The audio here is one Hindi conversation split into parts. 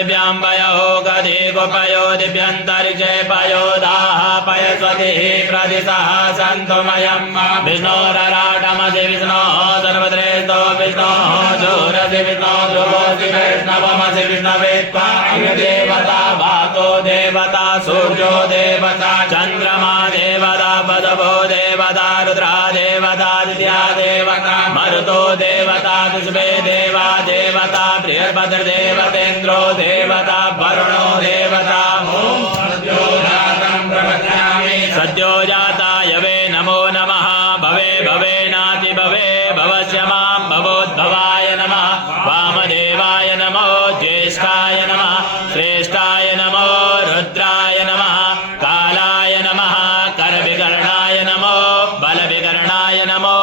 दिव्यां पयो गदे गोपयो दिव्यन्तरिक्षे पयोदाः पयस्वतिः प्रदिशः सन्तुमयं विष्णोरराटमसि विष्णोः सर्वश्रेष्ठो विष्णोः जोरसि विष्णो ध्रुवोऽसि वैष्णवमसि विष्णवेत्त्वा देवता वातो देवता सूर्यो देवता चन्द्रमा देवता पदभो देवता रुद्रा देवता दित्या देवता मरुतो देवता दुष्मे देवा देवता बृहस्पति देवतेन्द्रो देवता वरुणो देवता सद्यो जाताय वे नमो नमः भवे भवेनाति भवे भवस्य मां भवोद्भवाय नमः वामदेवाय नमो ज्येष्ठाय नमः श्रेष्ठाय नमो रुद्राय नमः कालाय नमः करविकर्णाय नमो बलविकर्णाय नमो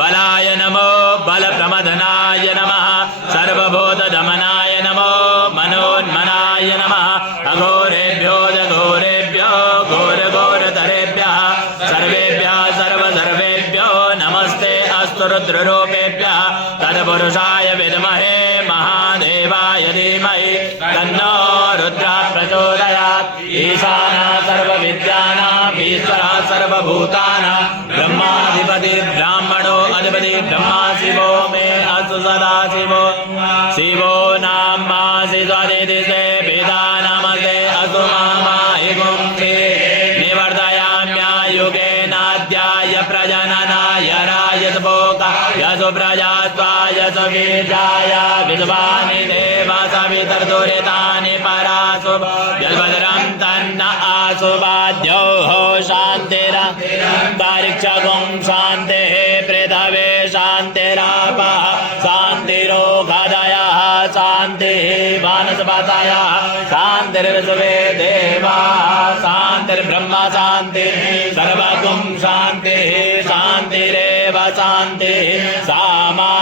बलाय नमो बलप्रमदनाय नमः सर्वभूतदमनाय नमो मनोन्मनाय नमः अघोरेभ्यो जघोरेभ्यो घोरघोरतरेभ्यः सर्वेभ्यः सर्वसर्वेभ्यो नमस्ते अस्तु रुद्ररूपेभ्यः तत्पुरुषाय विद्महे महादेवाय धीमहि तन्नो रुद्रः प्रचोदयात् ईशानः सर्वविद्यानाम् ईश्वरः सर्वभूतानां ब्रह्माधिपति ब्राह्मणो अधिपति ब्रह्मा शिवो मे अस्तु सदा शिवो नामासि स्वदितिसे पिता नमस्ते अस्तु मामाहि गुंसि निवर्धयाम्यायुगेनाद्याय प्रजननाय रायसभोगाय प्रजात्वाय सवीजाय विद्वानि देव सवितर्दुरितानि परासु जलभद्रं तन्न आसुवाद्योः शान्तिरन्तरिक्षगुं शान्तिः पृथवे शान्तिरापः शान्तिरोगदयः शान्तिः वानस्पतयः शान्तिर्विश्वे देवाः शान्तिर्ब्रह्म शान्तिः सर्वगुं शान्तिः शान्तिरेव शान्तिः सा मा